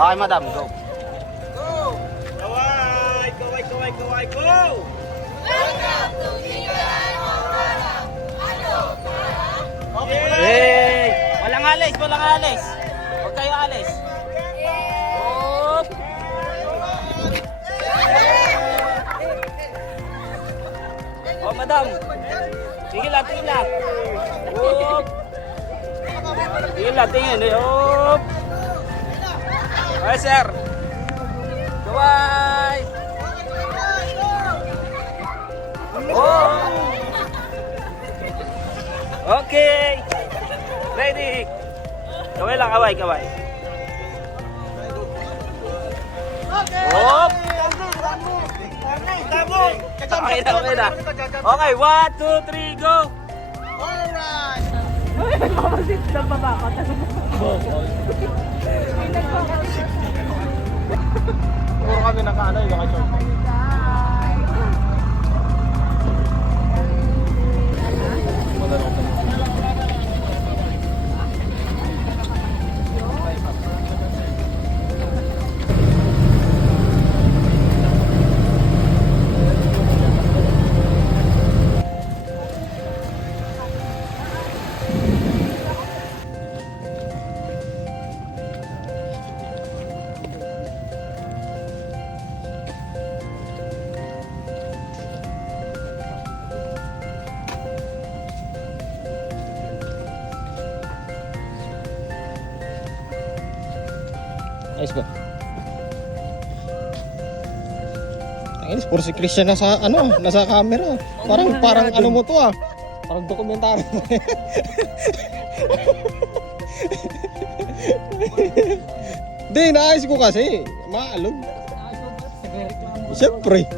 Okay, madam, go. Go! Kaway! Kaway, kaway, kaway, go! Welcome to Bigyan Aurora. Ano para? Okay, Hey! Walang alis, walang alis. Huwag kayo alis. Hop! Oh, madam. Tingin lang, tingin lang. Hop! Tingin lang, tingin. Hop! Okay, sir. Bye-bye! Oh! Okay! Ready! Kaway lang, kaway, kaway. Hop! Okay na, okay na. Okay, 1, 2, 3, go! Alright! Nagmamasit sa baba ko. Puro kami nakaano, yung naka-short. Ayos ba? Ayos, puro si Christian nasa ano, nasa camera. Parang ano mo to ah. Parang dokumentaryo. Hindi, naayos ko kasi. Maalog. Siyempre.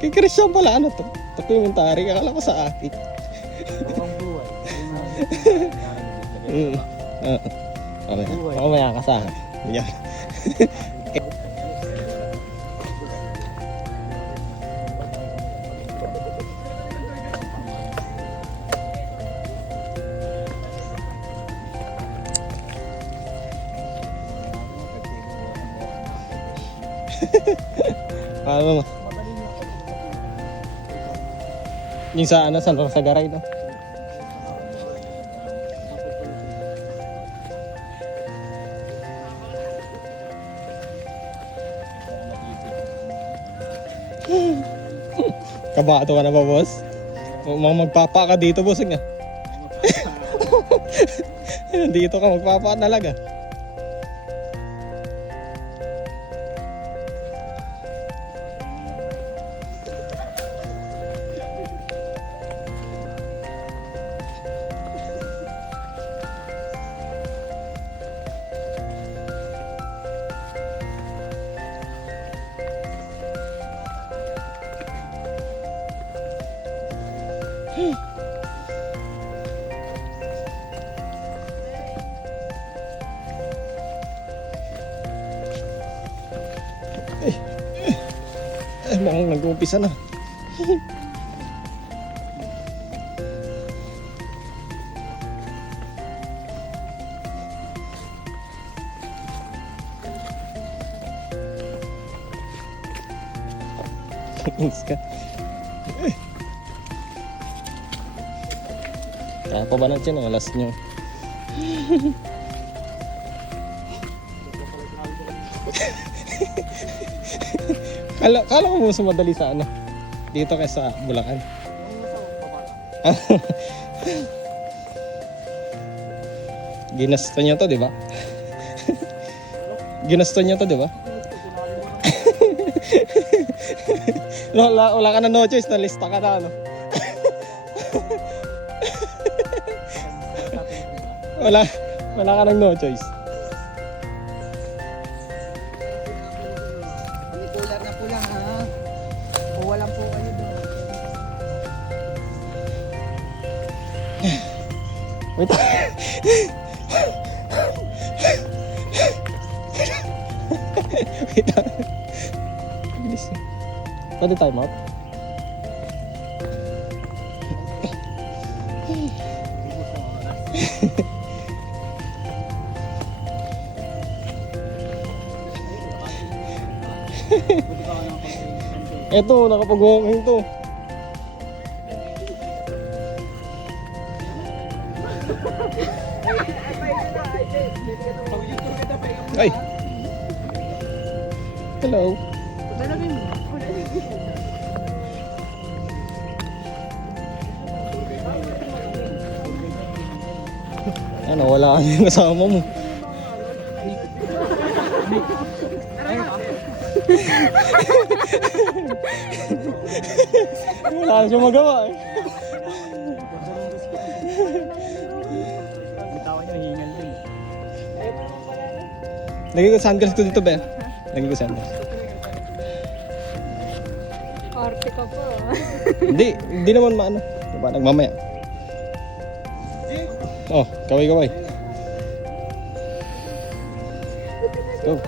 Kay Christian pala ano to? Dokumentary, akala ko sa akin. Okay. Ako may akasahan. Yan. Ano mo? Yung sa ano, sa garay no? Kabado ka na ba, boss? Magpapa ka dito, boss nga. Dito ka magpapa talaga. Mukhang nag-uumpisa na. Ins ka. Kaya pa ba na dyan ang alas nyo? Kala ko mo mas madali sa ano? Dito kaysa Bulacan. Ginasto niya to, di ba? Ginasto niya to, di ba? Wala ka na no choice, nalista ka na, ano? wala ka nang no choice. Tular na po lang ha. O walang po kayo doon. Wait. Wait. Bilis. Pwede time out? Eto, nakapag-walking to. Ay! Hello! Ano, wala ka yung kasama mo. Wala na siya magawa eh. Lagay ko sandals ko dito, be. Lagay ko sandals. Arte ka po. Hindi naman maano. Diba, nagmamaya. Oh, kaway. Go.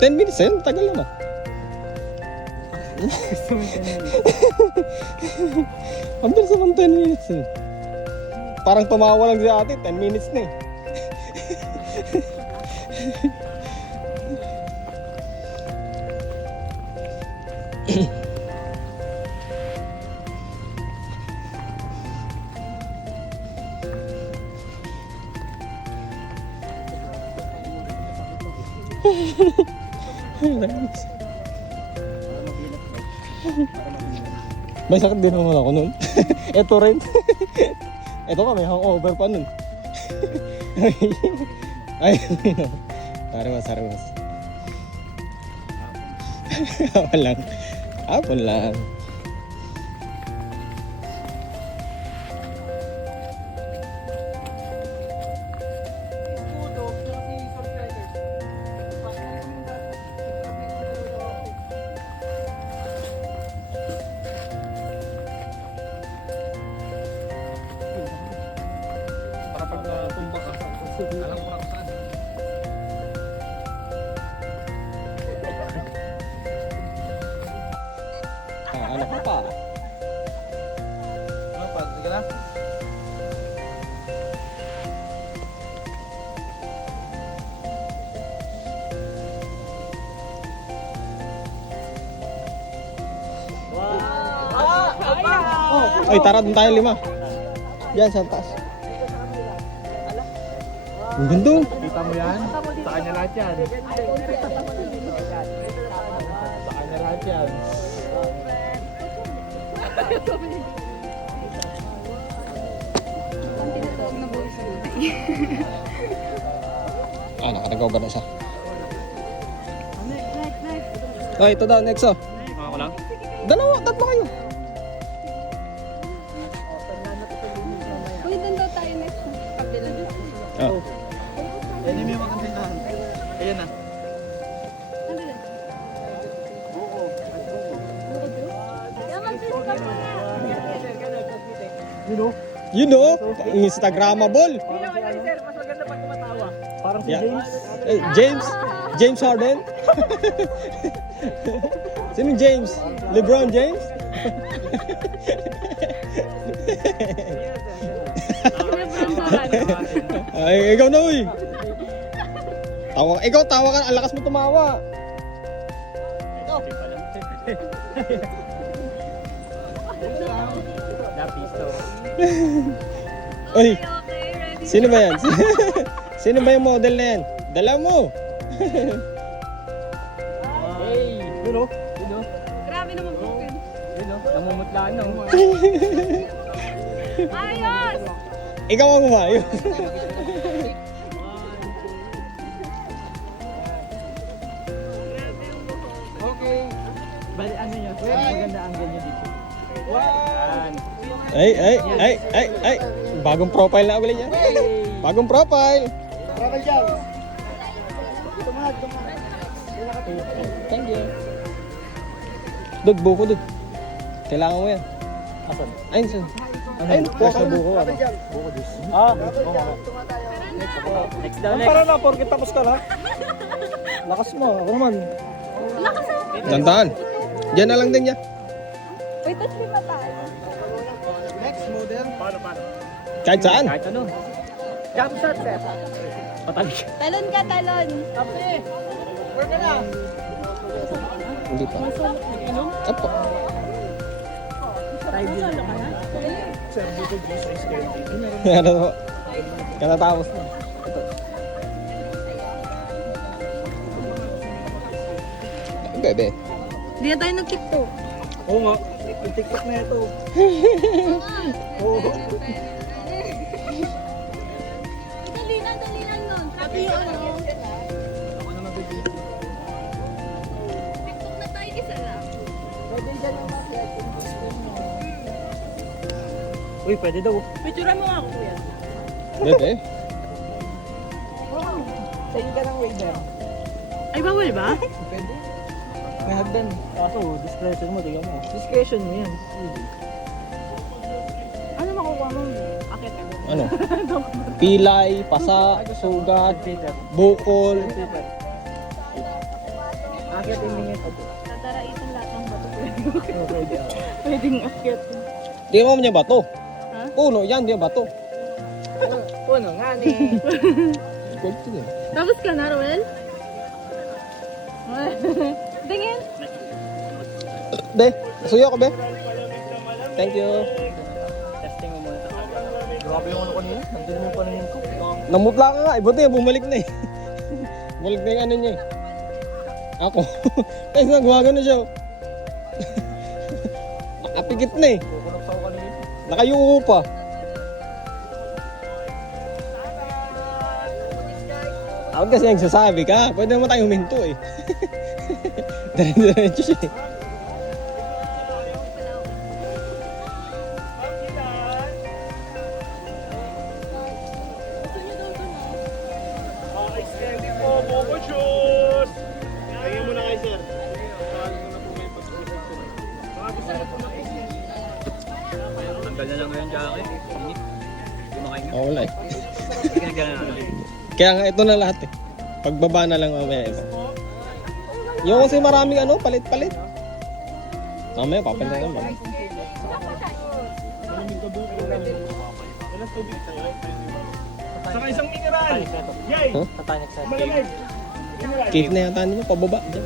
Ten minutes eh, tagal naman. Ang bilis naman 10 minutes eh. Parang tumawa lang si ate, 10 minutes na eh. May sakit din naman ako nun. Ito rin. Ito ka, may hangover pa nun. Ay, Sariwas. Hapon lang. Hapon lang. Anak ka pa. Sige na. Ay, tara dun tayo 5. Diyan sa taas. Ang ganda. Kita mo yan? Sa kanya lahat yan. Sa kanya lahat yan. Ang tinatawag na buhay sa buhay. Nakatagawa na siya. Ay, ito daw, next oh. Ako lang. Tatlo kayo. Uy, doon daw tayo next. Kabila na. Oh. Yan yung may magandang. Ayan na. Ano doon? Yaman, sis ka pa. You know, Instagrammable. Mas maganda pag kumatawa. Parang si Yeah. James. Hey, James Harden. Sino James? LeBron James? Ay, ikaw na uy. Tawa ka, ang lakas mo tumawa. Uy, Okay, ready? sino ba yan? Sino ba yung model na yan? Dala mo. Hey! Yun o. Grabe naman po yun. Namumutla no. Ayos! Ikaw ang umayos. Okay. Bali ano yan? Maganda ang ganyan dito. Yan. Ay. Bagong profile na ulit yan. Bagong profile. Travel dyan. Thank you. Dud, buko dud. Kailangan mo yan. Asan? Ayun, saan? Ayun, kuha ka na. buko. Buko juice. Next daw, Para next. na, porkit tapos ka na. Lakas mo. Ako naman. Dantaan. Diyan na lang din niya. Wait, touch me pa tayo. Next model. Paano? Kahit saan. Kahit ano. Jump shot, sir. Patalik. Talon ka, talon. Hindi pa. Apo. Ano po? Katatapos na. Ito. Bebe. Hindi na tayo nag-tiktok. Oo nga. Yung TikTok na ito. Oo. Dalinan nun. Sabi yung ano. TikTok na tayo isa lang. Uy, pwede daw. Picturean mo ako, kuya. Bebe. Sa'yo ka ng waiter. Ay, bawal ba? Pwede. May hagdan. Kaso, discretion mo, tingnan mo. Discretion mo yan. Ano makukuha mo? Akit ka. Ano? Pilay, pasa, sugat, bukol. Akit yung minit. Tataraitan lahat ng bato. Pwede. Pwedeng akit. Di mo niya bato. Ha? Puno, yan, di bato. Puno nga ni. Pwede yun. Tapos ka na, Roel? Tingin. Be, suyo ko, be. Thank you. Testing mo muna. Grabe yung ano kanina. Nandun mo pa na yun ko. Namutla ka nga. Buti, bumalik na eh. Bumalik na yung ano niya eh. Ako. Kasi nagawa na siya. Nakapikit na eh. Kukunap sa ako kanina. Nakayuko pa. Ako kasi nagsasabi ka, pwede naman tayo huminto eh. Diretso siya eh. Okay, steady po. Bobo shoes. Tingnan mo na kayo, sir. Tanggal na lang ngayon jacket. Init. Kumakain nga. Oo, wala eh. Ginagalan na lang. Kaya nga ito na lahat eh. Pagbaba na lang mamaya iba. Yung kasi maraming ano, palit-palit. Mamaya papalit na naman. Saka isang mineral. Yay! Huh? Titanic sa Malamig. Mineral. Cave na yata nila, pababa. Diyan.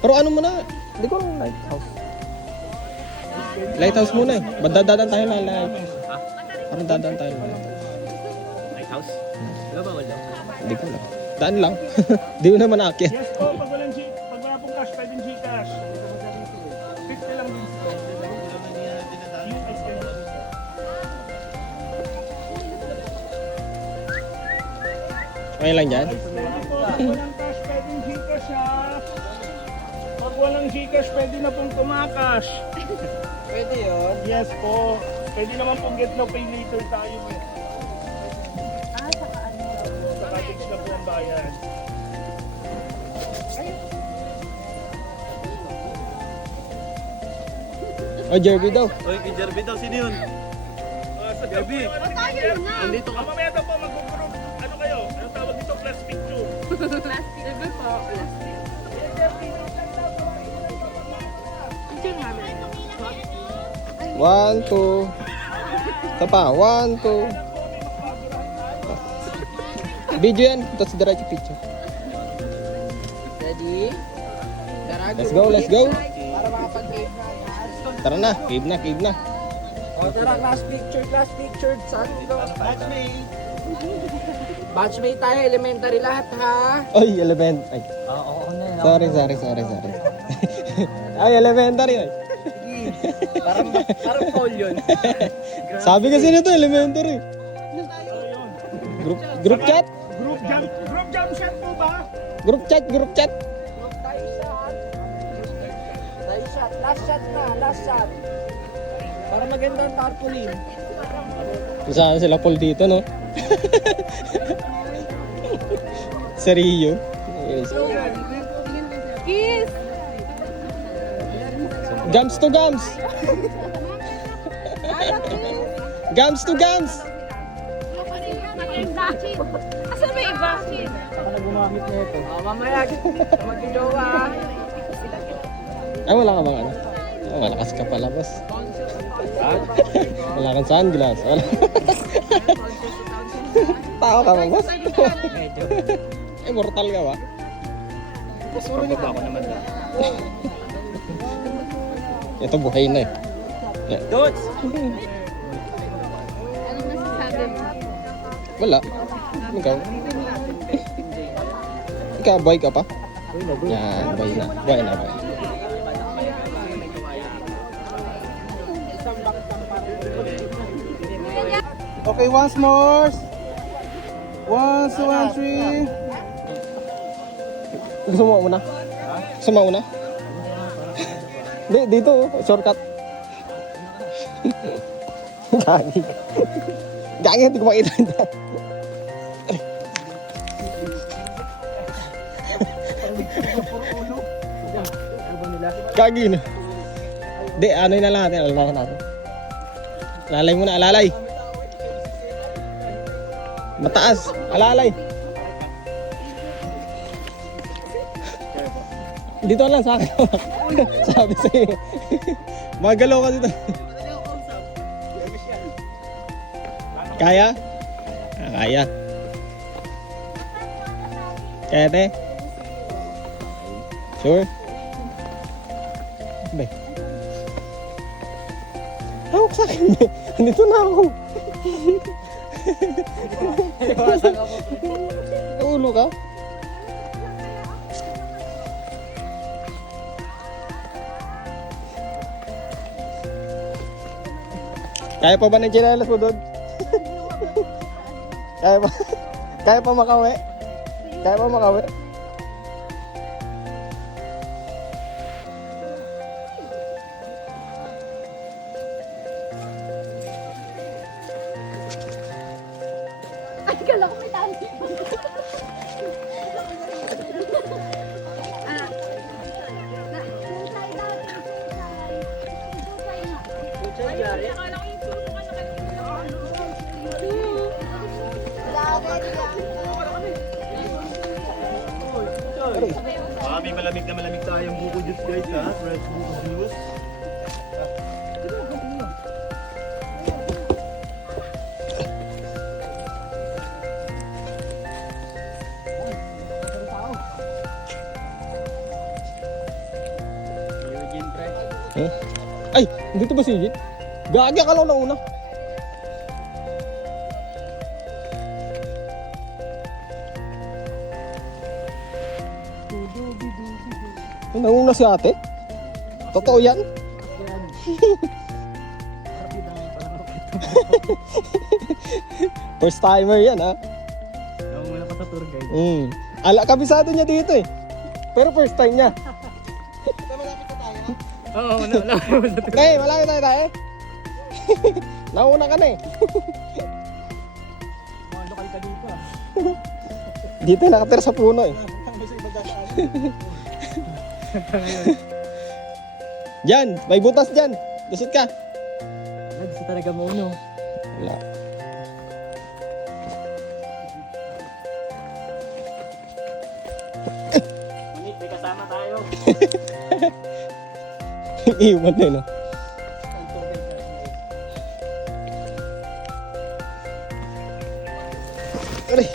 Pero ano muna, hindi ko lang lighthouse. Lighthouse muna eh. Ba't dadaan tayo na lighthouse? Ha? Parang dadaan tayo na lighthouse. Lighthouse? Wala ba wala? Hindi ko lang. Daan lang. Di ko naman aakyat. Yes po, pag wala pong cash, pwedeng Gcash. 50 lang dito. Okay lang dyan. Pwede po, pag walang cash, pwedeng Gcash ha. Pag walang Gcash, pwede na pong kumakash. Pwede yun. Yes po. Pwede naman pong get no pay later tayo eh. Saka text na po ang bayan. O, Jerby daw. Oy, kay Jerby daw. Sino yun? Sa gabi. Nandito ka. Mamaya daw po mag-group. Ano kayo? Anong tawag dito? Class picture. Plastic. Diba po? Plastic. Picture nga ba? 1, 2. Ito pa, 1, 2. Video yan, tapos diretso picture. Ready? Tara, Let's go, let's go. Para makapag-game na. Tara na, cave na, cave na. O tara, class picture. Saan go? Batchmate. Batchmate tayo, elementary lahat ha. Oy, element. Ay, Oo, na yun. sorry. Ay, elementary. Ay. Parang Paul yun. Sabi kasi nito, elementary. Group chat? Group jump shot po ba? Group chat. Tayo shot. Last shot. Para maganda ang tarpaulin. Saan sila Paul dito, no? Sa Rio. Yes. Kiss! Gums to gums. Gums to gums. Asan ba iba? Saka na gumamit na ito. O mamaya, mag-jowa ha. Ay, wala ka bang ano? Oh, malakas ka pala, boss. Wala kang sunglass. Wala. Tao ka bang boss? Immortal ka ba? Pababa ko naman na. Ito buhay na eh. Yeah. Dudes! Anong masasabi mo? Wala. Ikaw? Ikaw, boy ka pa? Yan, boy na. Boy na, boy. Okay, once more. 1, 2, 3. Gusto mo una? Gusto mo una? Hindi, dito. Shortcut. Gagi. Gagi, hindi ko makita. Gagi na. Hindi, ano na lang natin. Alam natin. Alalay muna, alalay. Mataas, alalay. Dito lang sa akin. Sabi sa'yo. Magalaw ka dito. Kaya? Ah, kaya. Kaya, te? Sure? Bay. Hawak sa akin. Andito na ako. Ulo ka? Kaya pa ba ng chinelas mo doon? Kaya pa? Kaya pa makawi? Kaya pa makawi? Ay, kala ko may tali. May malamig na malamig tayong buko juice guys ha. Fresh buko juice. Eh? Ay! Dito ba si Jit? Gagi ka lang na una. Ay, nauna si ate? Totoo yan? First timer yan ha? Wala pa sa tour guide. Ala, kabisado niya dito eh. Pero first time niya. Oo, wala sa tour. Tay, malaki tayo. Nauna ka na eh. Lokal ka dito ah. Dito nakatira sa puno eh. Diyan, may butas diyan. Gusit ka. Gusto talaga mo uno. Wala. Ngunit may kasama tayo. Iwan na no. Aray.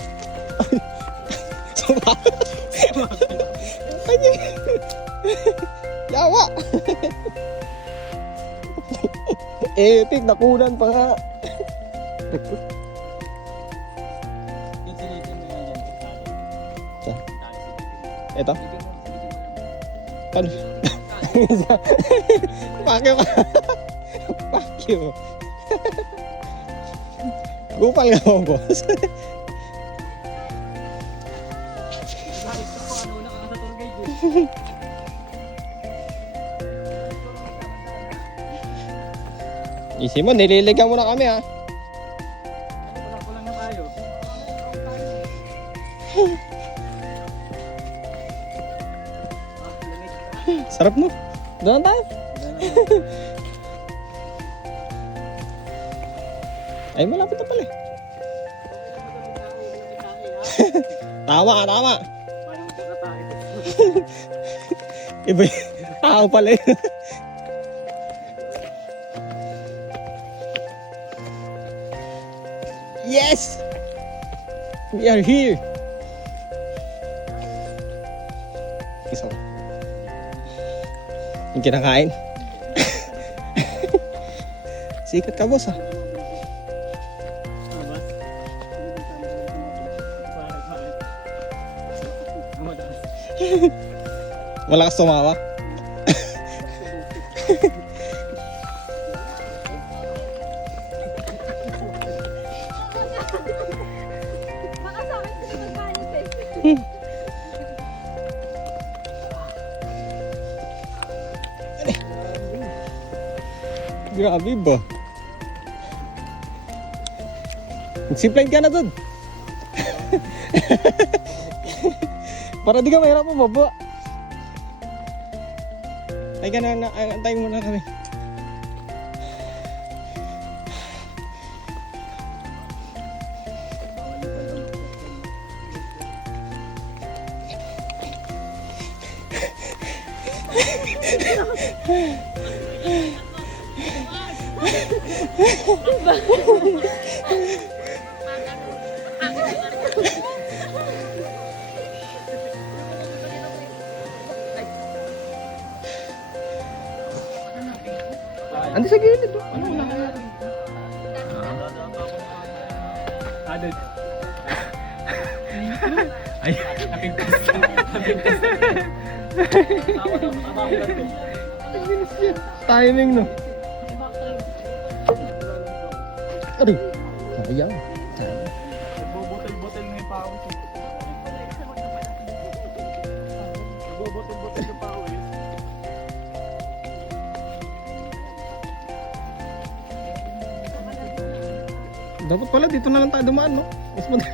Sama. Ay. Yawa. Epic, nakunan pa nga. Yung silitin mo yan dyan. Ito? Ano? Fuck you ka. Fuck you. Gupal nga mo, boss. Isi mo, nililigaw mo na kami ha. Kulang na tayo. Sarap no? Doon tayo. Ay, malapit na pala eh. Tama ka, tama. Parang magkakatayo. Iba yung tao pala eh. Yes! We are here! Isa ko. Yung kinakain. Sikat ka, boss, ah. Malakas tumawa. Baka sa akin kasi mag-manifest. Grabe ba? Mag-zipline ka na dun. Para di ka mahirap mo baba. Ay ka na, antayin muna kami. Andi sa gilid. Ay, timing no. Aduh, sayang. Botel-botel na yung pawis. Botel-botel yung pawis. Dapat pala dito na lang tayo dumaan, no? Mas madali.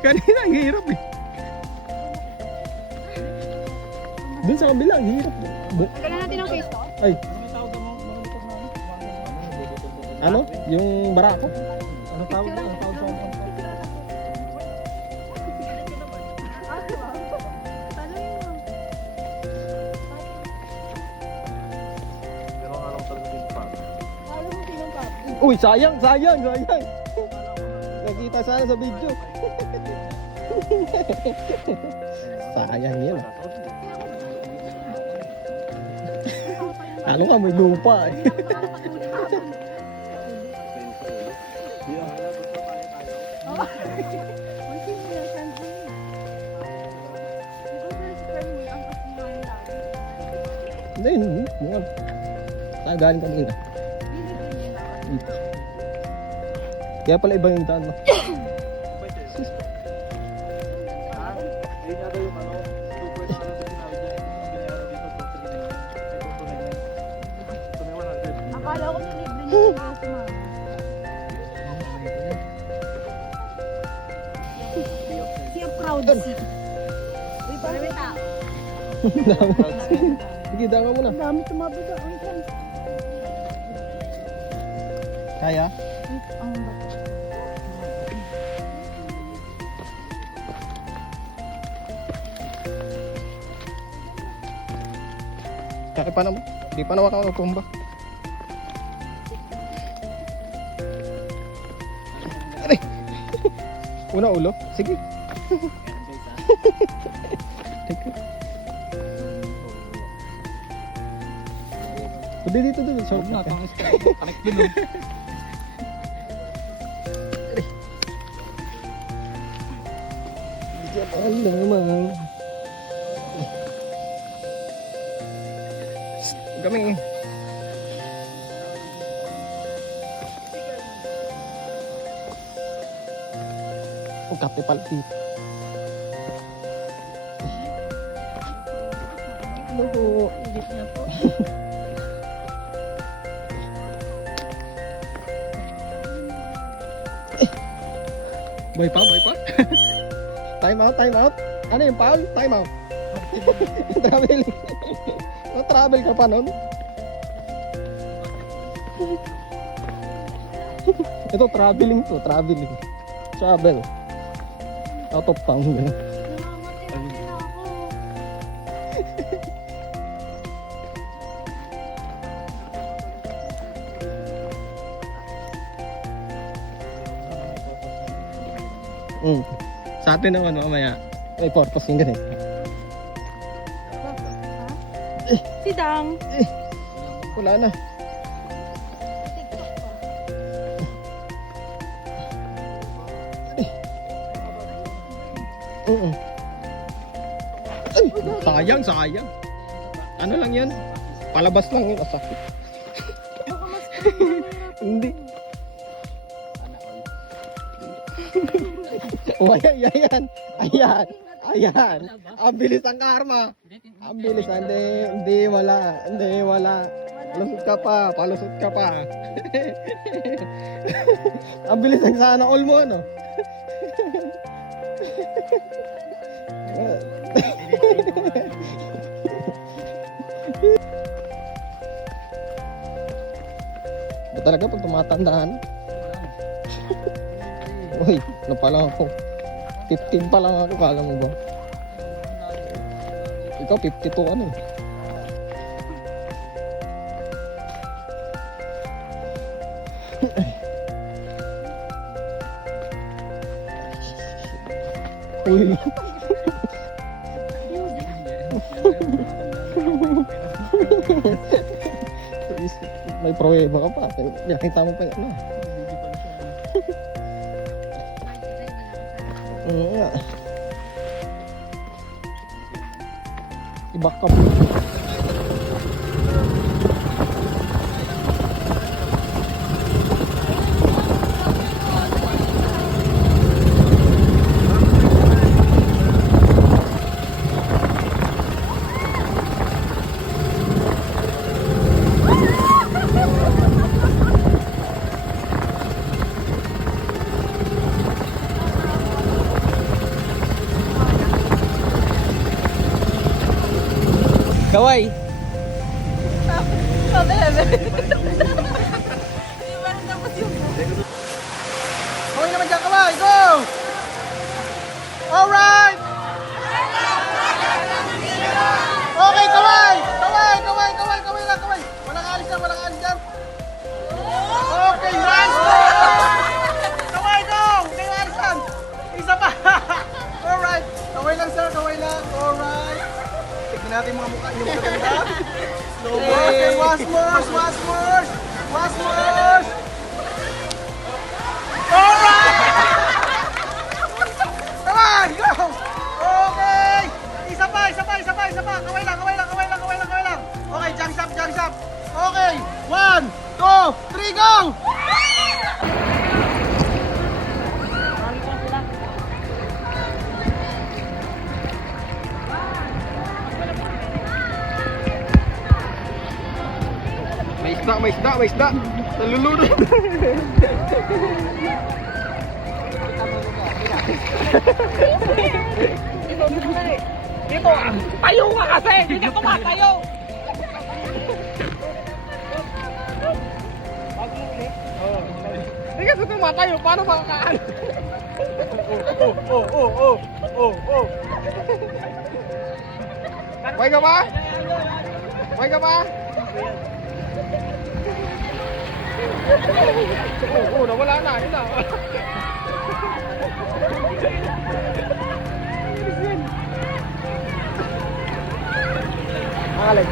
Kanina ang hirap eh. Doon sa kabila, ang hirap. Tagalan natin ang face to. Ay. Ano? Yung barako? Ano tawag mo? Ano tawag mo? Pero alam talaga din pa. Uy, sayang. Nakita sana sa video. Sayang yan. Ano nga, may lupa eh. Hindi, bunga. Saan galing kanina? Kaya pala iba yung daan mo. Ayun yata yung ano, super na ano sinabi niya. Ang ginagawa dito, may 100. Akala ko nilibre niya yung mga sumama. Siya proud. Uy, parang may tao. Sige, danga mo na. Ang dami tumabaga. Ang dami. Kaya? Ang bato. Kaya pa naman. Di pa naman ako tumba. Aray! Una ulo? Sige. Teka. Pwede dito doon. Short na. Connect din nun. Alam naman. Kami. Ang kape pala dito. Ano po? Ibig niya po. Boy pa. Time out. Ano yung foul? Time out. Traveling. Travel ka pa nun? Ito traveling to, travel. Out of town din. Namamatay na ako. Sa atin naman mamaya. May purpose yung ganito. Sidang. Wala na. Ay, sayang, sayang. Ano lang yun? Palabas lang yun. Sakit. Hindi. Oh, ayan. Ayan. Ayan. Ang bilis ang karma. Ang bilis. Hindi, wala. Hindi, wala. Palusot ka pa. Palusot ka pa. Ang bilis ang sana all mo, ano? Ba talaga pag tumatandaan? Uy, ano pa lang ako? 15 pa lang ako, kala mo ba? Ikaw 52 ano? Uy. May pruweba ka pa. Nakita mo pa yun. Ano? Nga. Ibak ka mo. Kaway. Kaway naman dyan, kaway. Go! Alright! Okay, kaway! Kaway, kaway, kaway, kaway lang, kaway. Walang alis dyan, walang alis dyan. Okay, nice! Kaway, go! Hindi yung alis dyan. Isa pa. Alright. Kaway lang, sir. Kaway lang. Alright. Tignan natin mga mukha niyo maganda. Slow motion. Wash more. Wash more. Wash more. Alright! Come on, go! Okay! Isa pa, isa pa, isa pa, isa pa. Kaway lang, kaway lang, kaway lang, kaway lang, kaway lang. Okay, jump shot, jump shot. Okay, 1, 2, 3, go! May isda. Nalulunod. Dito, tayo ka kasi! Hindi ka tumatayo! Hindi ka tumatayo, paano makakaan? Oh. May ka ba? May ka ba? Nawala na, yun na. Alay.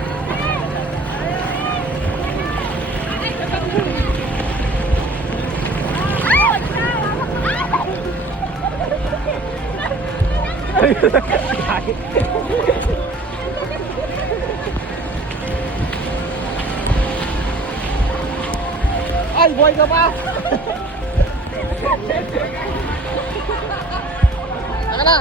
Ay, buhay ka pa! Taka na!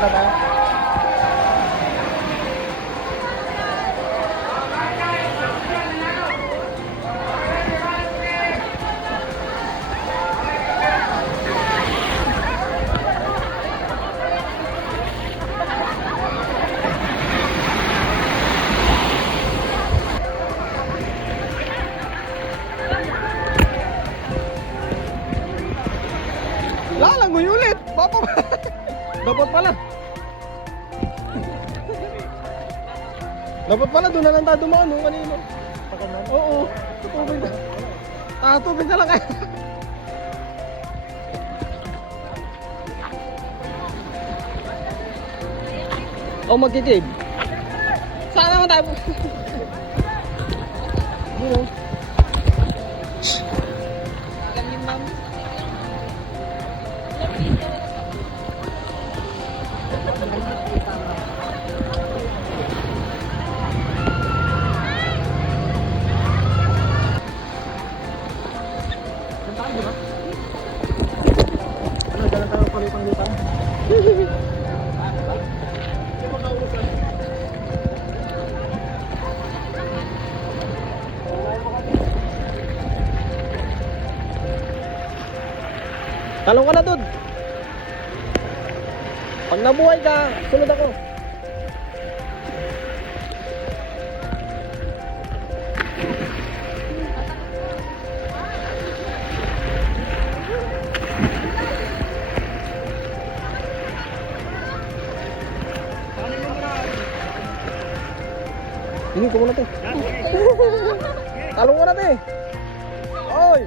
na tayo. Lalangoy ulit! Papa! Dapat pala! Dapat pala doon na lang tayo dumaan nung kanino. Oo, tubig na. Tubig na lang kayo. O magkikib. Saan naman tayo? Yun. Talong ka na doon. Pag nabuhay ka, sunod ako. Tingin ko muna te. Talong ko na te. Oy!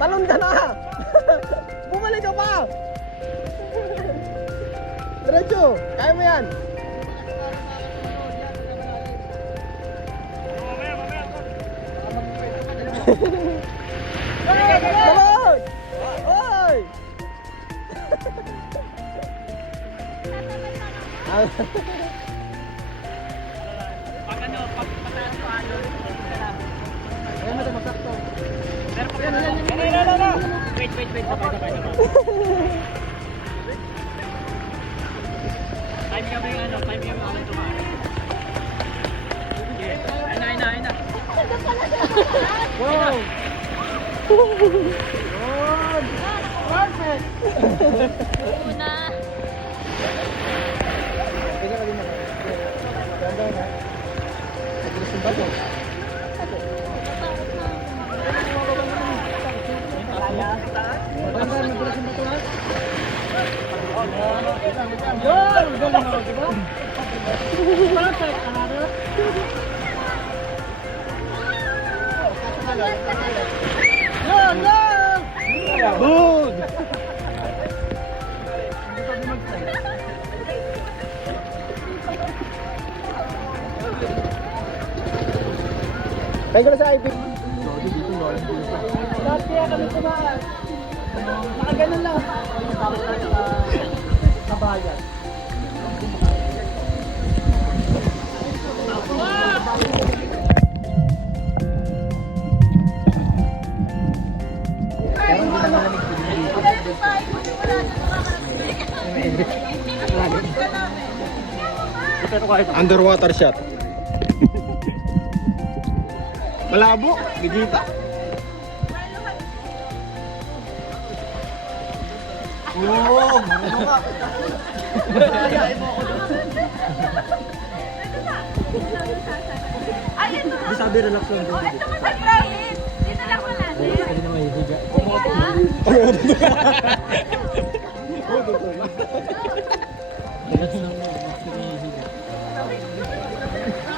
Talon ka na! Bumalik ka pa! Diretso! Kaya mo yan! Talon! Oy! Ayan na, masakto. Wait, sabay. Time kami tumakas. Ayun na. Wow! Good! Perfect! Una. Kaya ka din naman. Ganda na. Nagbilis yung bago. Maganda, nagbilis yung bago ha? Yun! Galing mo, diba? Perfect! Another? Yun! Yun! Good! Kaya ko na sa IP. Lahat kaya kami tumaan. Nakaganon lang. Kabayan. Underwater shot. Malabo, gigita. Oo, ano ka? Ayain mo ako doon. Ay, ito na. Sabi relax lang. Oh, ito kasi promise. Dito lang ko natin. Hindi na mahihiga. Oo, totoo na.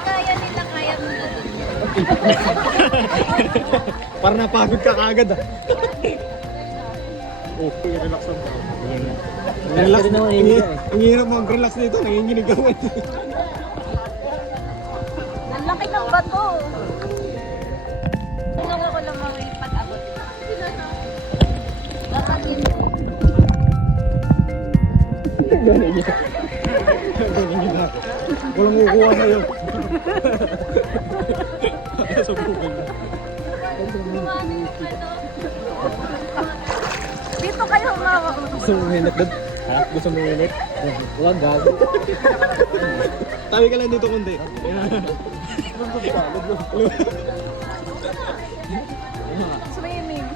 Kaya nila, kaya mo na dun yan. Para napagod ka kagad ah. Okay, relax lang. Relax na naman. Ang hirap mag-relax nito, nanginginig ako. Ang laki ng bato. Kung ako lang mga pag-abot. Dapat hindi. Ganun yun. Ganun yun ah. Walang kukuha sa'yo. Sa Google na. Dito kayo humawak. So, minute doon. Gusto mo ulit? Huwag gago. Tabi ka lang dito kundi. Swimming.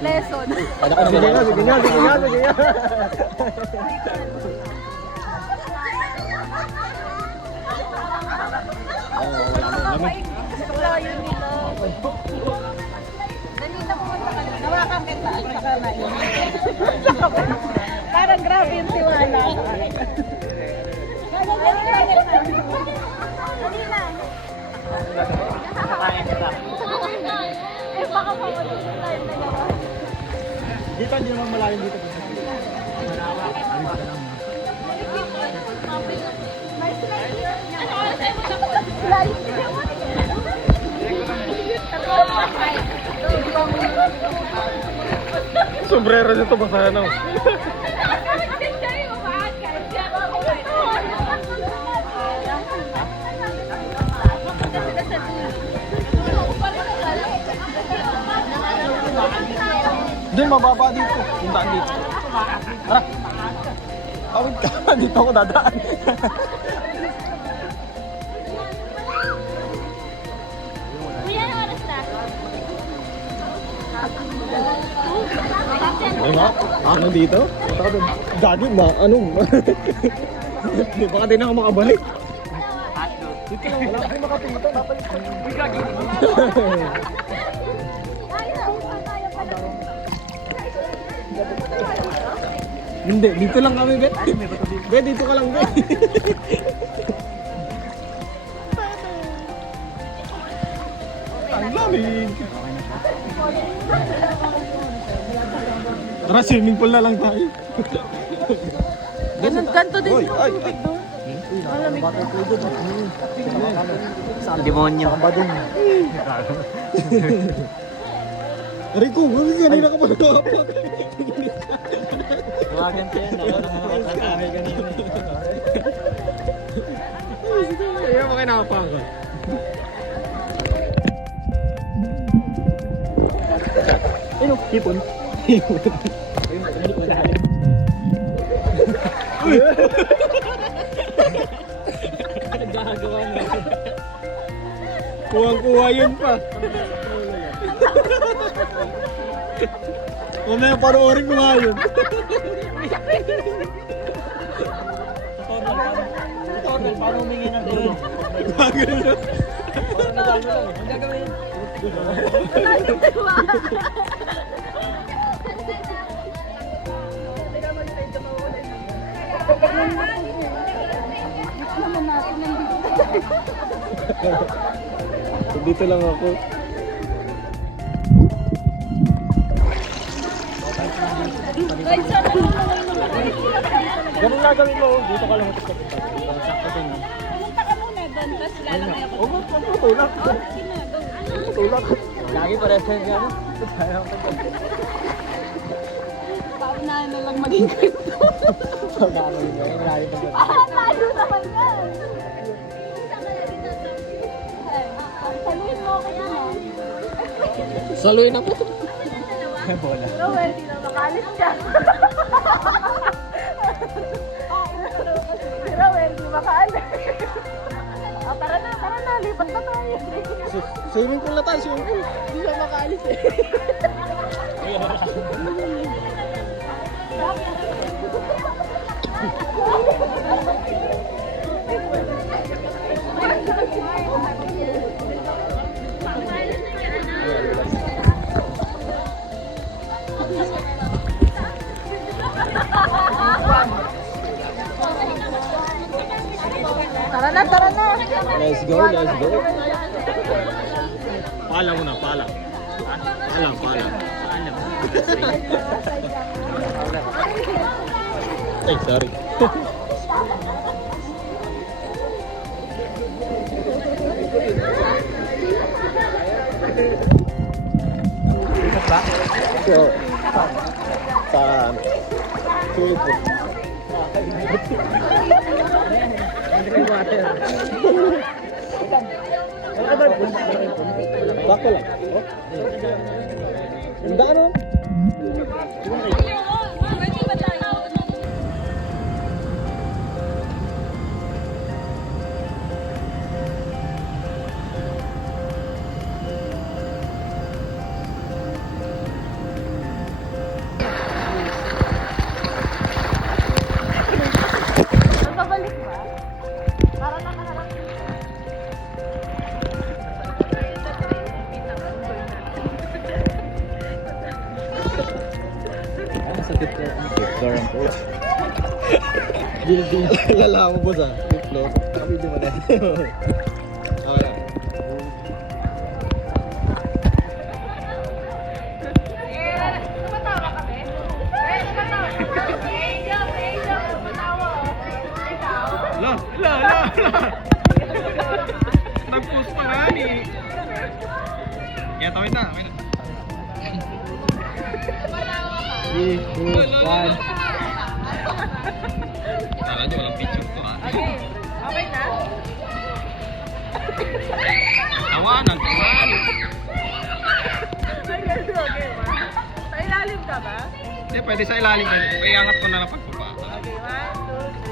Lesson. Sige nga. Layo nila. Ganito pumunta ka na. Nawakan kita. Saka na yun. Parang grabe yung tiwala. Eh, baka pamulit tayo na naman. Dito, hindi naman malalim dito. Sombrero nito baka ano. Doon mababa dito. Puntaan dito. Tara. Tawid ka. Dito ako dadaan. Ay ma, ano dito? Gagin na, ano? Di baka din ako makabalik. Dito lang, wala kayo makapunta. Dapat hindi, dito lang kami, Bet. Bet, dito ka lang, Bet. Ang lamig. Tara, swimming pool na lang tayo. Ganto din. Ay. Sa demonyo. Rico, kanina ka pa nakapak. Tawagan ko yan. Ako na makakatami kanina. Kaya mo kinakapak ka. Ano? Hipon? Gagawa mo. Kuwang-kuha yun pa. Mamaya panoorin ko nga yun. Total, paano humingi ng tulong? Gagano. Ang gagawin. Dito lang ako. Ganun nga gawin mo. Dito ka lang ako. Pumunta ka muna doon, tapos lalamay ako. Oo, tutulak. Tutulak. Lagi pa rin siya. Paunahan na lang maging kwento. Pagkakaroon niya. Marami pag Lalo naman yan. Saluhin mo ako yan. Saluhin ako. Bola. Pero well, di na makalis siya. Pero well, di makalis. Tara na, lipat na tayo. Swimming pool na tayo, swimming pool. Hindi siya makalis eh. Tara na. Let's go. Pala muna, pala. Pala. Ay, sorry. So, sa Philippines. Bakit lang? Ang daan nun? Lala mo boss ah. Float. Kami di mo na. Okay. La. Nag-post pa nga ni. Kaya tawid na. 3, 2, 1. Kala nyo walang picture ko ah. Okay na? Tawanan. Sa ilalim ka ba? Hindi, pwede sa ilalim. Iangat ko na lang pagpapa. Okay, 1, 2,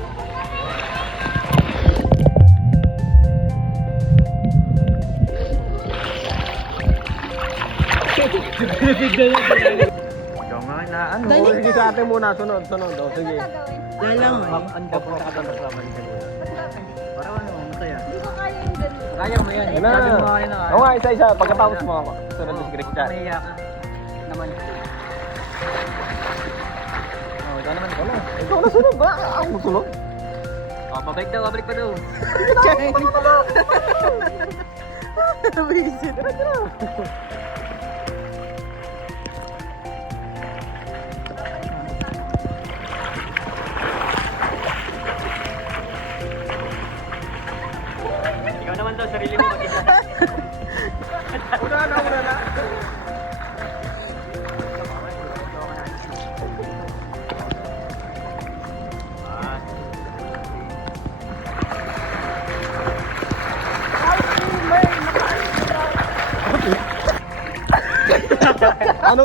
Ikaw nga na ano. Sige sa atin muna. Sunod. O, sige. Lalang. Ang papunta ka doon sa para ano, masaya. Hindi ko kaya yung ganun. Kaya mo yan. Wala. Sabi mo kayo na kaya. Oo nga, isa-isa. Pagkatapos mo ako. Sunod sa Christian. Mahiya ka. Naman. Oh, ikaw naman. Ikaw na sunod ba? Ako mo sunod. Oh, pabalik pa daw. Ikaw naman daw, sarili mo mag-isa. Una na. Ano?